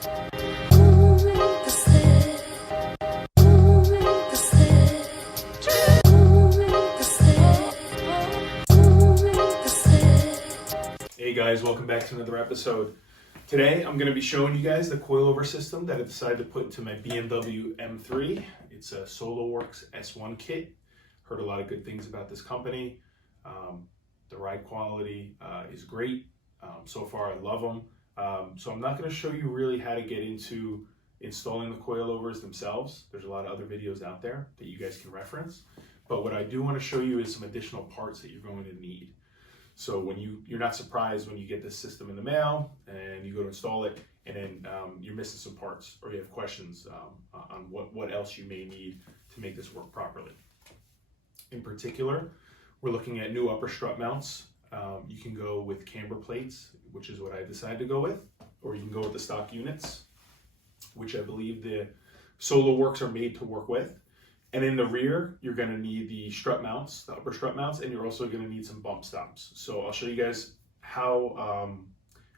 Hey guys, welcome back to another episode. Today I'm going to be showing you guys the coilover system that I decided to put into my BMW M3. It's a Solo Werks S1 kit. Heard a lot of good things about this company. The ride quality is great. So far I love them. So I'm not going to show you really how to get into installing the coilovers themselves. There's a lot of other videos out there that you guys can reference. But what I do want to show you is some additional parts that you're going to need. So when you're not surprised when you get this system in the mail and you go to install it and then you're missing some parts or you have questions on what else you may need to make this work properly. In particular, we're looking at new upper strut mounts. You can go with camber plates, which is what I decided to go with, or you can go with the stock units, which I believe the Solo Werks are made to work with. And in the rear, you're going to need the strut mounts, the upper strut mounts, and you're also going to need some bump stops. So I'll show you guys how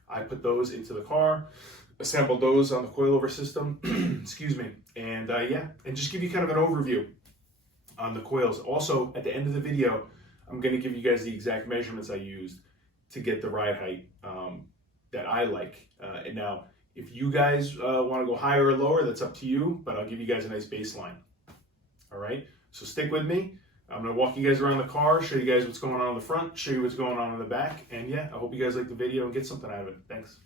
I put those into the car, assembled those on the coilover system, excuse me, and yeah, and just give you kind of an overview on the coils. Also, at the end of the video, I'm going to give you guys the exact measurements I used to get the ride height that I like. And now, if you guys want to go higher or lower, that's up to you, but I'll give you guys a nice baseline. All right, so stick with me. I'm gonna walk you guys around the car, show you guys what's going on in the front, show you what's going on in the back, and yeah, I hope you guys like the video and get something out of it. Thanks.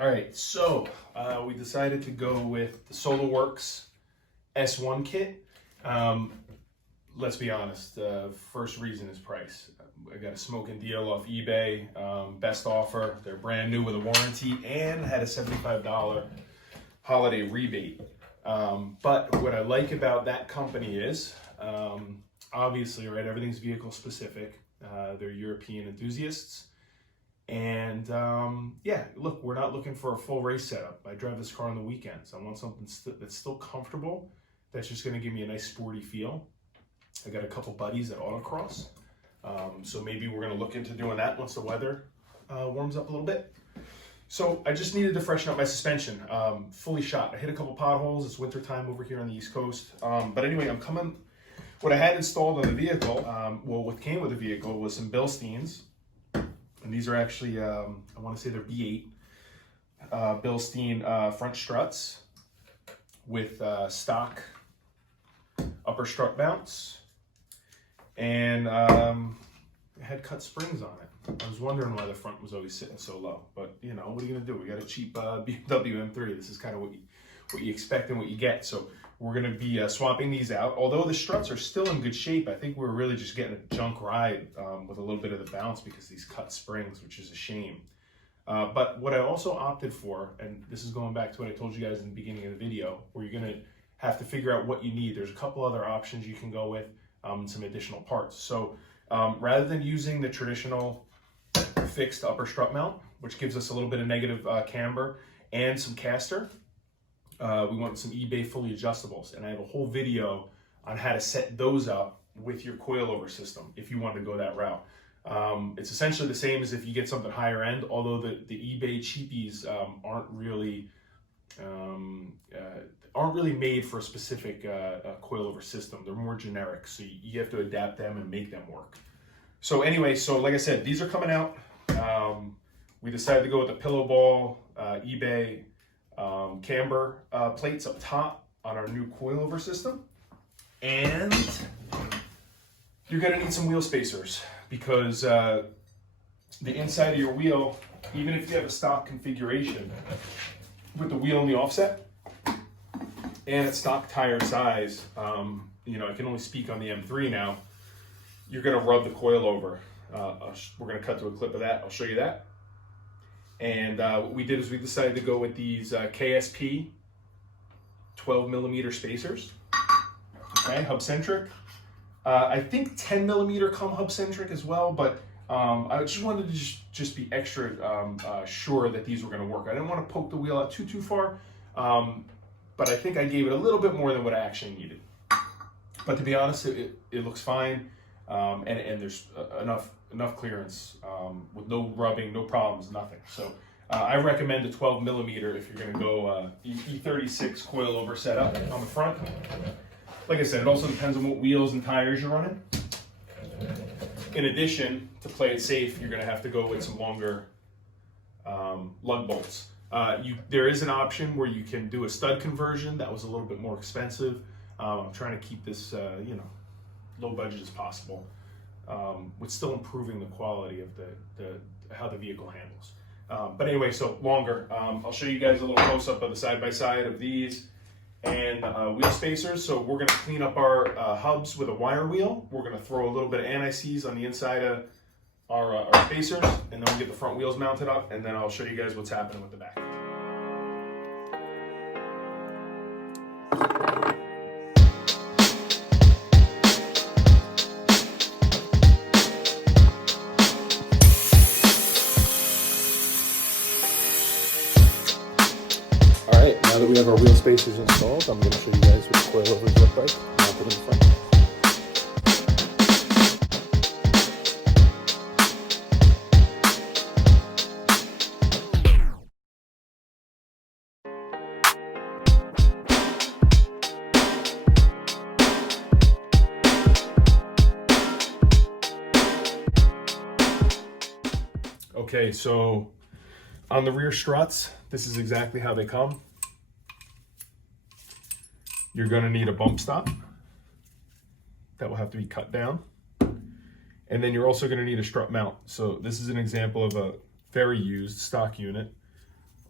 All right, so we decided to go with the Solo Werks S1 kit. Let's be honest, first reason is price. I got a smoking deal off eBay, best offer. They're brand new with a warranty and had a $75 holiday rebate. But what I like about that company is, obviously, right, everything's vehicle specific. They're European enthusiasts. And yeah, look, we're not looking for a full race setup. I drive this car on the weekends. I want something that's still comfortable, that's just gonna give me a nice sporty feel. I got a couple buddies at autocross. So maybe we're gonna look into doing that once the weather warms up a little bit. So I just needed to freshen up my suspension. Fully shot. I hit a couple potholes. It's winter time over here on the East Coast. But anyway, I'm coming. What I had installed on the vehicle, well, what came with the vehicle was some Bilsteins. And these are actually, I want to say they're B8 Bilstein front struts with stock upper strut mounts. And it had cut springs on it. I was wondering why the front was always sitting so low. But, you know, what are you going to do? We got a cheap BMW M3. This is kind of what you expect and what you get. So we're going to be swapping these out. Although the struts are still in good shape, I think we're really just getting a junk ride with a little bit of the bounce because these cut springs, which is a shame. But what I also opted for, and this is going back to what I told you guys in the beginning of the video, where you're going to have to figure out what you need. There's a couple other options you can go with, some additional parts. So rather than using the traditional fixed upper strut mount, which gives us a little bit of negative camber and some caster, we want some eBay fully adjustables. And I have a whole video on how to set those up with your coilover system if you want to go that route. It's essentially the same as if you get something higher end, although the eBay cheapies aren't really made for a specific coilover system. They're more generic, so you have to adapt them and make them work. So anyway, so like I said, these are coming out. We decided to go with the pillow ball eBay camber plates up top on our new coilover system. And you're gonna need some wheel spacers because the inside of your wheel, even if you have a stock configuration with the wheel and the offset and at stock tire size, you know, I can only speak on the M3 now, you're gonna rub the coil over. We're gonna cut to a clip of that, I'll show you that. And what we did is we decided to go with these KSP 12mm spacers, okay, hub centric. I think 10mm come hub centric as well, but I just wanted to just be extra sure that these were going to work. I didn't want to poke the wheel out too far, but I think I gave it a little bit more than what I actually needed. But to be honest, it looks fine, and there's enough clearance with no rubbing, no problems, nothing. So I recommend the 12mm if you're going to go E36 coilover setup on the front. Like I said, it also depends on what wheels and tires you're running. In addition, to play it safe, you're going to have to go with some longer lug bolts. There is an option where you can do a stud conversion. That was a little bit more expensive. I'm trying to keep this, you know, low budget as possible, with still improving the quality of how the vehicle handles. But anyway, so longer. I'll show you guys a little close-up of the side-by-side of these and wheel spacers. So we're going to clean up our hubs with a wire wheel. We're going to throw a little bit of anti-seize on the inside of our spacers, and then we'll get the front wheels mounted up, and then I'll show you guys what's happening with the back. Alright, now that we have our wheel spacers installed, I'm going to show you guys what the coilovers look like mounted in the front. Okay, so on the rear struts, this is exactly how they come. You're going to need a bump stop that will have to be cut down. And then you're also going to need a strut mount. So this is an example of a very used stock unit,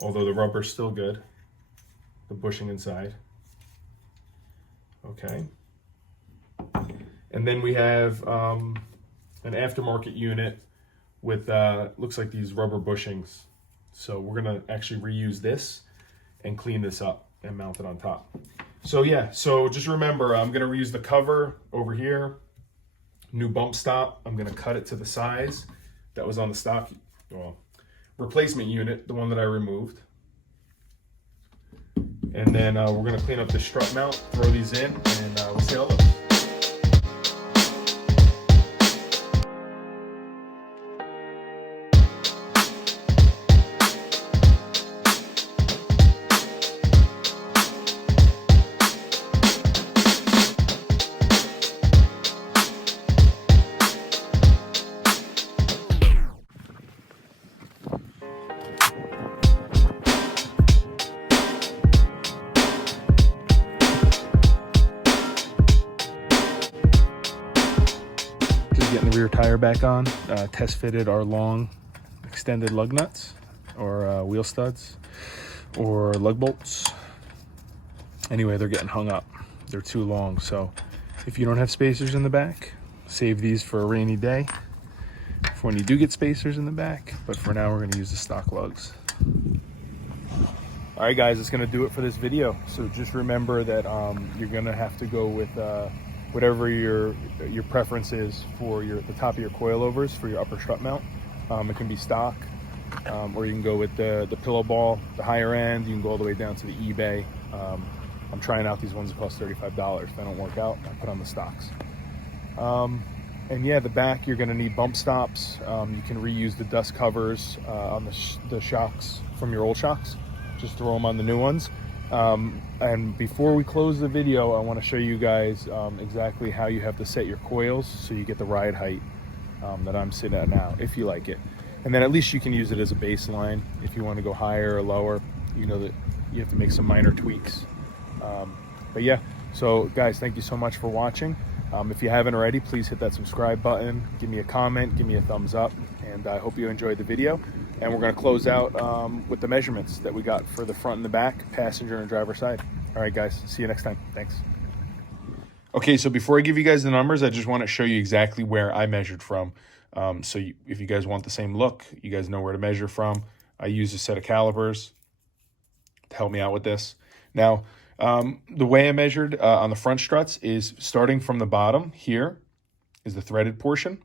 although the rubber's still good, the bushing inside. Okay. And then we have an aftermarket unit with, looks like these rubber bushings. So we're gonna actually reuse this and clean this up and mount it on top. So yeah, so just remember, I'm gonna reuse the cover over here, new bump stop. I'm gonna cut it to the size that was on the stock, well, replacement unit, the one that I removed. And then we're gonna clean up the strut mount, throw these in, and we'll see how it looks. Getting the rear tire back on, test fitted our long extended lug nuts or wheel studs or lug bolts. Anyway, they're getting hung up. They're too long. So if you don't have spacers in the back, save these for a rainy day for when you do get spacers in the back. But for now, we're going to use the stock lugs. All right, guys, that's going to do it for this video. So just remember that you're going to have to go with whatever your preference is for the top of your coilovers for your upper strut mount. It can be stock, or you can go with the pillow ball, the higher end. You can go all the way down to the eBay. I'm trying out these ones that cost $35. If they don't work out, I put on the stocks. And yeah, the back, you're gonna need bump stops. You can reuse the dust covers on the shocks from your old shocks. Just throw them on the new ones. And before we close the video, I wanna show you guys exactly how you have to set your coils so you get the ride height that I'm sitting at now, if you like it. And then at least you can use it as a baseline. If you wanna go higher or lower, you know that you have to make some minor tweaks. But yeah, so guys, thank you so much for watching. If you haven't already, please hit that subscribe button, give me a comment, give me a thumbs up, and I hope you enjoyed the video. And we're going to close out with the measurements that we got for the front and the back, passenger and driver side. All right, guys, see you next time. Thanks. Okay, so before I give you guys the numbers, I just want to show you exactly where I measured from. If you guys want the same look, you guys know where to measure from. I use a set of calipers to help me out with this. Now, the way I measured on the front struts is starting from the bottom. Here is the threaded portion.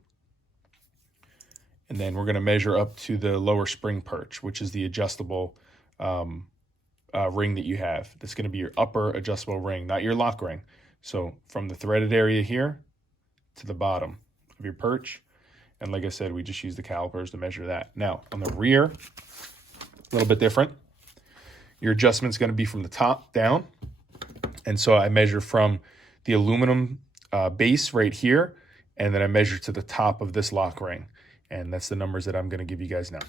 And then we're going to measure up to the lower spring perch, which is the adjustable ring that you have. That's going to be your upper adjustable ring, not your lock ring. So from the threaded area here to the bottom of your perch. And like I said, we just use the calipers to measure that. Now, on the rear, a little bit different. Your adjustment's going to be from the top down. And so I measure from the aluminum base right here, and then I measure to the top of this lock ring. And that's the numbers that I'm going to give you guys now.